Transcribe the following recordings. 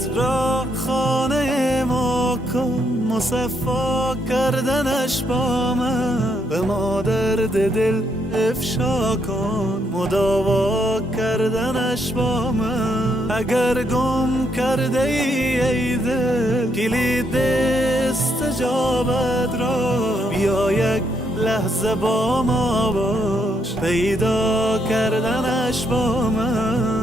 دلت را خانه ما کن، مصفا کردنش با من. به ما درد دل افشا کن، مداوا کردنش با من. اگر گم کرده ای دل کلید استجابت را، بیا یک لحظه با ما باش، پیدا کردنش با من.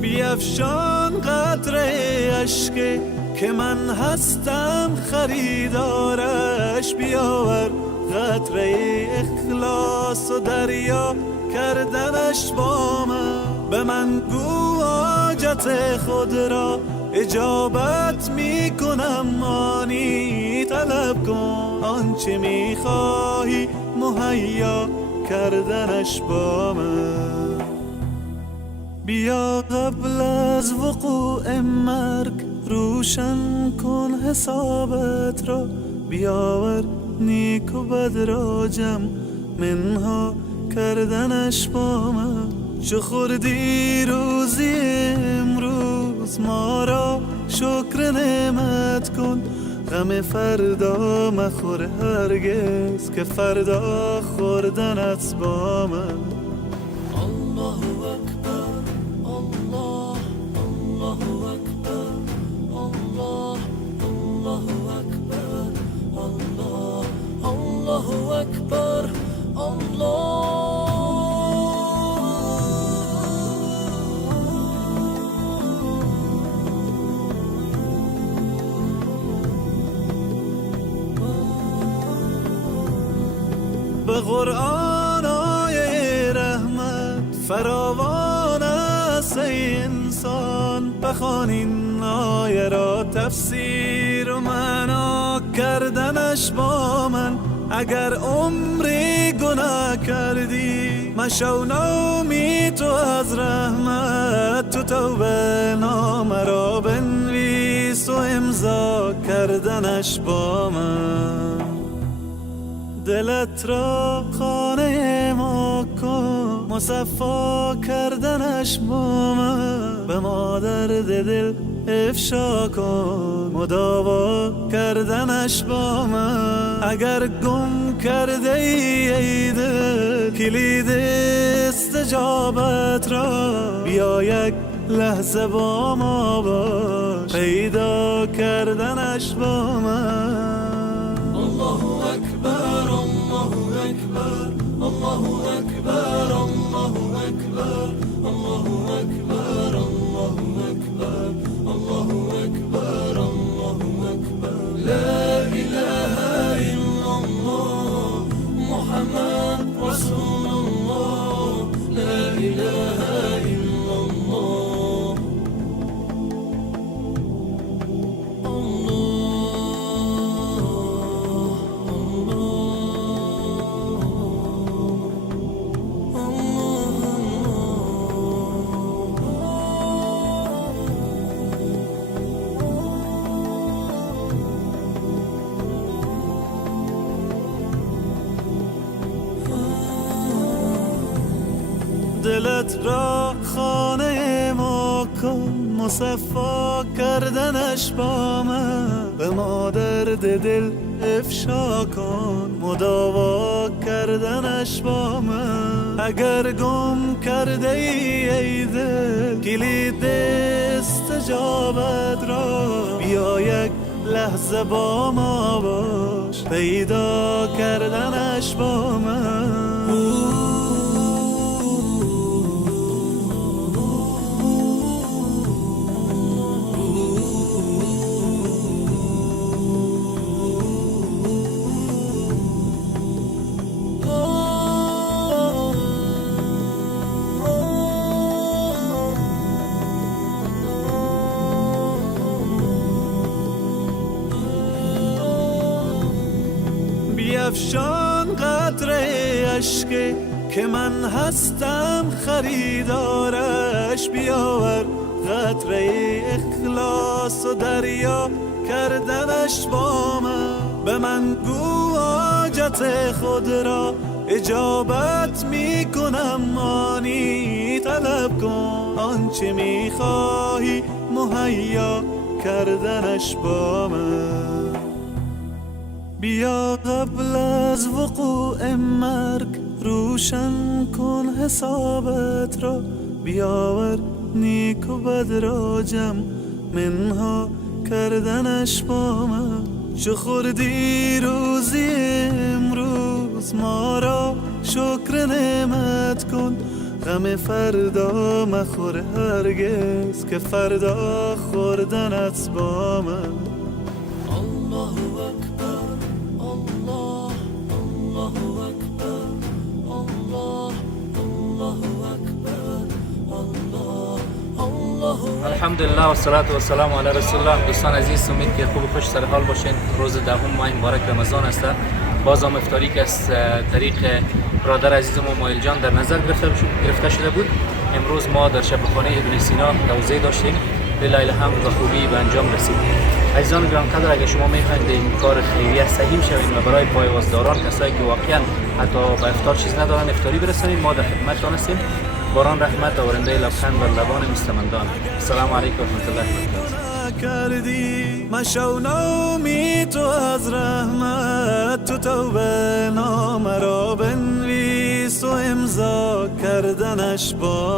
بیفشان قطره اشک که من هستم خریدارش، بیاور قطره اخلاص و دریا کردنش با من. به من گو حاجت خود را اجابت می کنم، آنی طلب کن آنچه می خواهی مهیا کردنش با من. بیا قبل از وقوع مرگ روشن کن حسابت را، بیاور نیک و بد را جمع منها کردنش با من. چو خوردی روزی امروز ما را شکر نعمت کن، غم فردا مخور هرگز که فردا خوردنت با من. الله اکبر الله، الله اکبر الله، الله اکبر الله، الله اکبر الله. به قرآن آیه رحمت فراوان است ای انسان، بخوان این آیه را تفسیر و معنا کردنش با من. اگر عمری گناه کردی مشو نومید تو از رحمت، تو توبه نامه را بنویس و امضا کردنش با من. دلت را خانه ما کن، مصفا کردنش با من. به ما درد دل افشا کن، مداوا کردنش با من. اگر گم کرده ای دل کلید استجابت را، بیا یک لحظه با ما باش، پیدا کردنش با من. الله اکبر الله اکبر الله اکبر الله اکبر الله اکبر الله اکبر الله اکبر الله اکبر. لا اله الا الله محمد رسول الله، لا اله الا الله. دلت را خانه ما کن، مصفا کردنش با من. به ما درد دل افشا کن، مداوا کردنش با من. اگر گم کرده ای دل کلید استجابت را، بیا یک لحظه با ما باش، پیدا کردنش با من. آن قطره اشکه که من هستم خریدارش. بیاور قطره اخلاص و دریا کردنش با من. به من گو حاجت خود را اجابت می کنم، مانی طلب کن آنچه می خواهی مهیا کردنش با من. بیا قبل از وقوع مرگ روشن کن حسابت را. بیاور نیک و بد را جمع منها کردنش با من. چو خوردی روزی امروز ما را شکر نعمت کن. غم فردا مخور هرگز که فردا خوردنت با من. الله اکبر الله الله اکبر الله الله اکبر الله الله. الحمدلله و صلات و سلام علی رسول الله. دوستان عزیز، امید که خوب و خوش سر حال باشین. روز دهم ماه مبارک رمضان است. باز هم افطاری که از طریق برادر عزیزم مایل جان در نظر گرفته شده بود. امروز ما در شفاخانه ابن سینا توزیع داشتیم، لله الحمد و خوبی به انجام رسید. عزیزان گرانقدر، اگر شما میخواید این کار خیریه سهیم شوید و برای پایوازداران، کسایی که واقعا حتی به افطار چیز ندارن، افطاری برسانید، ما در خدمتتان هستیم. باران رحمت آورنده لبخند بر لبان مستمندان. السلام علیکم و رحمت الله و برکاته. کردی مشو نومی تو از رحمت، تو توبه نامه را بنویس و امضا کردنش با